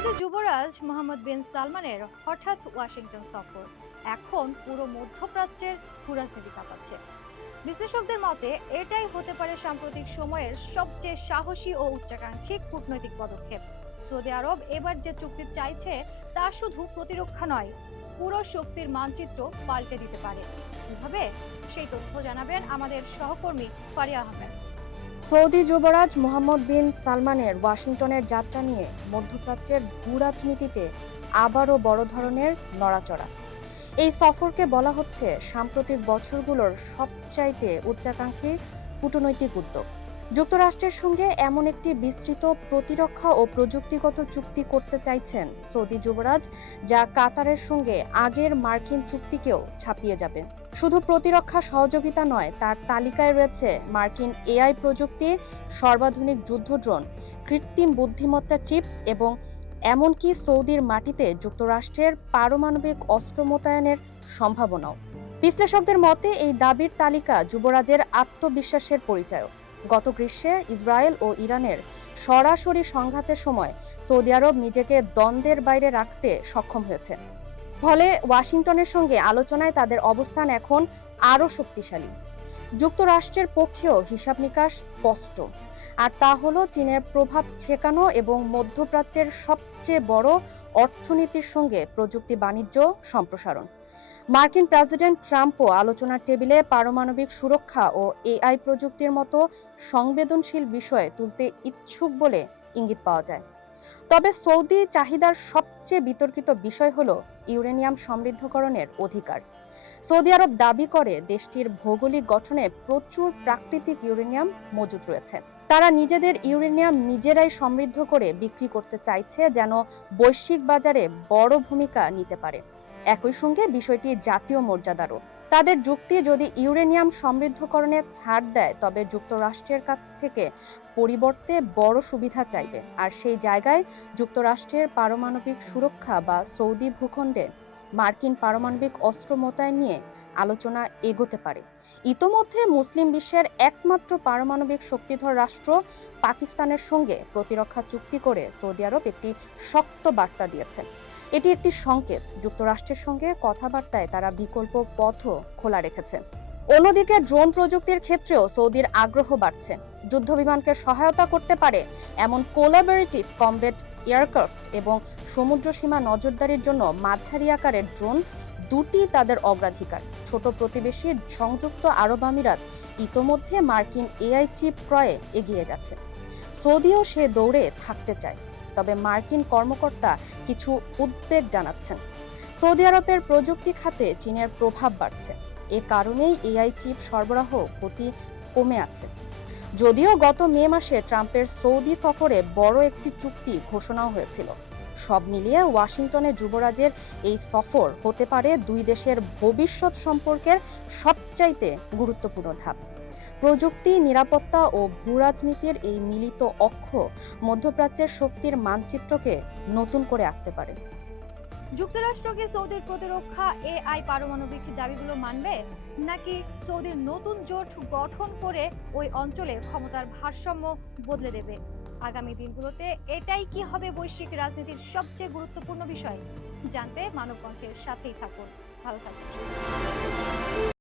Saudi যুবরাজ Mohammed bin সালমানের হঠাৎ ওয়াশিংটন সফর। এখন পুরো মধ্যপ্রাচ্যের ভূরাজনীতি কাঁপাচ্ছে। বিশ্লেষকদের মতে, এটাই হতে পারে সাম্প্রতিক সময়ের সবচেয়ে সাহসী ও উচ্চাকাঙ্ক্ষী কূটনৈতিক পদক্ষেপ। সৌদি আরব এবার যে চুক্তি চাইছে, তা শুধু প্রতিরক্ষা নয়, পুরো শক্তির মানচিত্র পাল্টে দিতে পারে। কীভাবে? সেই তথ্য জানাবেন আমাদের সহকর্মী ফারিয়া আহমেদ। সৌদি যুবরাজ মোহাম্মদ বিন সালমানের ওয়াশিংটনের যাত্রা নিয়ে মধ্যপ্রাচ্যের ভূ রাজনীতিতে আবারও বড় ধরনের নড়াচড়া। এই সফরকে বলা হচ্ছে সাম্প্রতিক বছরগুলোর সবচাইতে উচ্চাকাঙ্ক্ষী কূটনৈতিক উদ্যোগ। যুক্তরাষ্ট্রের সঙ্গে এমন একটি বিস্তৃত প্রতিরক্ষা ও প্রযুক্তিগত চুক্তি করতে চাইছেন সৌদি যুবরাজ, যা কাতারের সঙ্গে আগের মার্কিন চুক্তিকেও ছাপিয়ে যাবে। শুধু প্রতিরক্ষা সহযোগিতা নয়, তার তালিকায় রয়েছে মার্কিন এআই প্রযুক্তি, সর্বাধুনিক যুদ্ধ ড্রোন, কৃত্রিম বুদ্ধিমত্তা চিপস এবং এমনকি সৌদির মাটিতে যুক্তরাষ্ট্রের পারমাণবিক অস্ত্র মোতায়েনের সম্ভাবনাও। বিশ্লেষকদের মতে, এই দাবির তালিকা যুবরাজের আত্মবিশ্বাসের পরিচায়ক গত গ্রীষ্মে ইসরায়েল ও ইরানের সরাসরি সংঘাতের সময় সৌদি আরব নিজেকে দ্বন্দ্বের বাইরে রাখতে সক্ষম হয়েছে। ফলে ওয়াশিংটনের সঙ্গে আলোচনায় তাদের অবস্থান এখন আরও শক্তিশালী। যুক্তরাষ্ট্রের পক্ষেও হিসাব নিকাশ স্পষ্ট। আর তা হলো চীনের প্রভাব ঠেকানো এবং মধ্যপ্রাচ্যের সবচেয়ে বড় অর্থনীতির সঙ্গে প্রযুক্তি বাণিজ্য সম্প্রসারণ। মার্কিন প্রেসিডেন্ট ট্রাম্পও আলোচনার টেবিলে পারমাণবিক সুরক্ষা ও এআই প্রযুক্তির মতো সংবেদনশীল বিষয়ে তুলতে ইচ্ছুক বলে ইঙ্গিত পাওয়া যায়। তবে সৌদি চাহিদার সবচেয়ে বিতর্কিত বিষয় হলো ইউরেনিয়াম সমৃদ্ধকরণের অধিকার। সৌদি আরব দাবি করে দেশটির ভৌগোলিক গঠনে প্রচুর প্রাকৃতিক ইউরেনিয়াম মজুদ রয়েছে। তারা নিজেদের ইউরেনিয়াম নিজেরাই সমৃদ্ধ করে বিক্রি করতে চাইছে যেন বৈশ্বিক বাজারে বড় ভূমিকা নিতে পারে। একই সঙ্গে বিষয়টি জাতীয় মর্যাদারও। তাদের যুক্তি যদি ইউরেনিয়াম সমৃদ্ধকরণে ছাড় দেয়, তবে যুক্তরাষ্ট্রের কাছ থেকে পরিবর্তে বড় সুবিধা চাইবে। আর সেই জায়গায় যুক্তরাষ্ট্রের পারমাণবিক সুরক্ষা বা সৌদি ভূখণ্ডে মার্কিন পারমাণবিক অস্ত্র মোতায়েন নিয়ে আলোচনা এগোতে পারে। ইতোমধ্যে মুসলিম বিশ্বের একমাত্র পারমাণবিক শক্তিধর রাষ্ট্র পাকিস্তানের সঙ্গে প্রতিরক্ষা চুক্তি করে সৌদি আরব একটি শক্ত বার্তা দিয়েছে। এটি একটি সংকেত। যুক্তরাষ্ট্রের সঙ্গে কথাবার্তায় তারা বিকল্প পথও খোলা রেখেছে। অন্যদিকে ড্রোন প্রযুক্তির ক্ষেত্রেও সৌদির আগ্রহ বাড়ছে। যুদ্ধবিমানকে সহায়তা করতে পারে এমন কোলাবোরেটিভ কমব্যাট এয়ারক্রাফট এবং সমুদ্র সীমা নজরদারির জন্য মাঝারি আকারের ড্রোন দুটি তাদের অগ্রাধিকার। ছোট প্রতিবেশী সংযুক্ত আরব আমিরাত ইতোমধ্যে মার্কিন এআই চিপ ক্রয়ে এগিয়ে গেছে। সৌদিও সে দৌড়ে থাকতে চায়। তবে মার্কিন কর্মকর্তা কিছু উদ্বেগ জানাচ্ছেন। সৌদি আরবের প্রযুক্তি খাতে চীনের প্রভাব বাড়ছে। এ কারণেই এআই চিপ সরবরাহ গতি কমে আছে। যদিও গত মে মাসে ট্রাম্পের সৌদি সফরে বড় একটি চুক্তি ঘোষণাও হয়েছিল। সব মিলিয়ে ওয়াশিংটনে যুবরাজের এই সফর হতে পারে দুই দেশের ভবিষ্যৎ সম্পর্কের সবচাইতে গুরুত্বপূর্ণ ধাপ। প্রযুক্তি, নিরাপত্তা ও ভূরাজনীতির এই মিলিত অক্ষ মধ্যপ্রাচ্যের শক্তির মানচিত্রকে নতুন করে আঁকতে পারে। যুক্তরাষ্ট্রকে সৌদির প্রতিরক্ষা, এআই পারমাণবিক দাবিগুলো মানবে নাকি সৌদির নতুন জোট গঠন করে ওই অঞ্চলে ক্ষমতার ভারসাম্য বদলে দেবে? আগামী দিনগুলোতে এটাই কি হবে বৈশ্বিক রাজনীতির সবচেয়ে গুরুত্বপূর্ণ বিষয়? জানতে মানবকণ্ঠের সাথেই থাকুন। ভালো থাকুন।